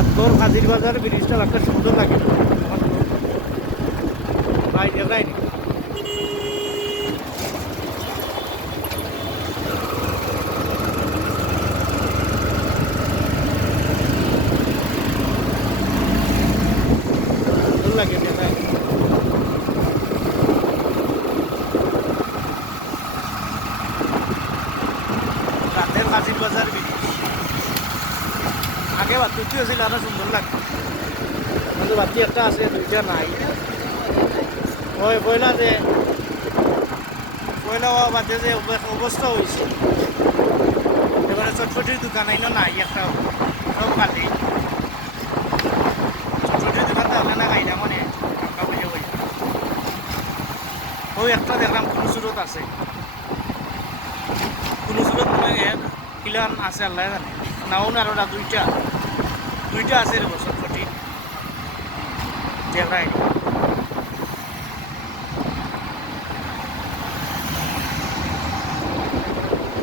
রাতভর হাজির বাজার ব্রিজটা একটা সুন্দর লাগে ভাই দেখাই সুন্দর লাগে দেখাই রাতের হাজির বাজার ব্রিজ আগে বাচ্চুটি আছিল আরো সুন্দর লাগতো কিন্তু বাচ্চি একটা আছে দুইটা নাই ওই বইলা যে পয়লা বাদে যে অবস্থা হয়েছে এবারে চটপটির দোকান আইনো নাই একটা সব খালি চটপটির দোকান তাহলে না খাই না মানে টাকা পয়সা হয়ে ওই একটা দেখলাম কোনো সুরত আছে কোনো সুরত মনে কিলান আছে আল্লাহ জানে নাও না আর দুইটা আছে রে চটপটি দেখাই